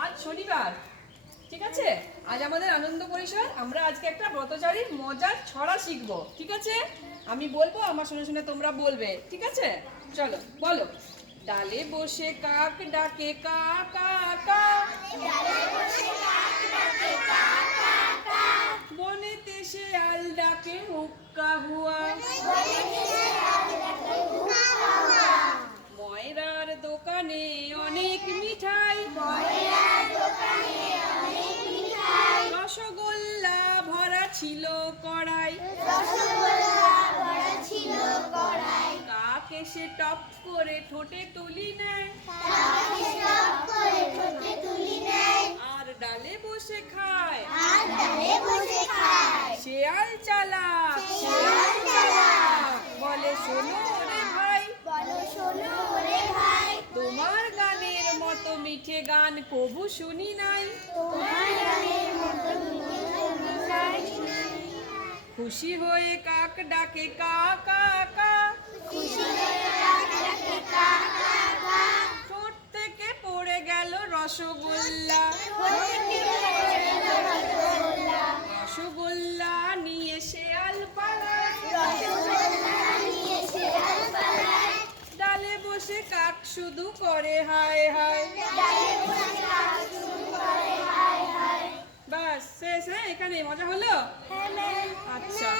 আজ শনিবার, ঠিক আছে? আজ আমাদের আনন্দ পরিষদ। আমরা আজকে একটা ব্রতচারীর মজার ছড়া শিখবো, ঠিক আছে? আমি বলবো, আমার শুনে শুনে তোমরা বলবে, ঠিক আছে? চলো বলো। ডালে বসে কাক ডাকে কা কা কা, বনেতে শেয়াল ডাকে হুক্কা হুয়া, ময়রার দোকানে অনেক মিঠাই, রসগোল্লা ভরা ছিল কড়াই, কাক এসে টপ করে ঠোঁটে তুলি নেয়, আর ডালে বসে খায়, শেয়াল চালাক বলে শোনো রে ভাই, তোমার গানের মতো মিঠে গান কবু শুনি নাই। খুশি হয়ে কাক ডাকে কা কা কা, ঠোঁট থেকে পড়ে গেল রসগোল্লা, রসগোল্লা নিয়ে শেয়াল পালায়, ডালে বসে কাক শুধু করে হায় হায়। বাস শেষ। হ্যাঁ, এখানে মজা হলো? আচ্ছা।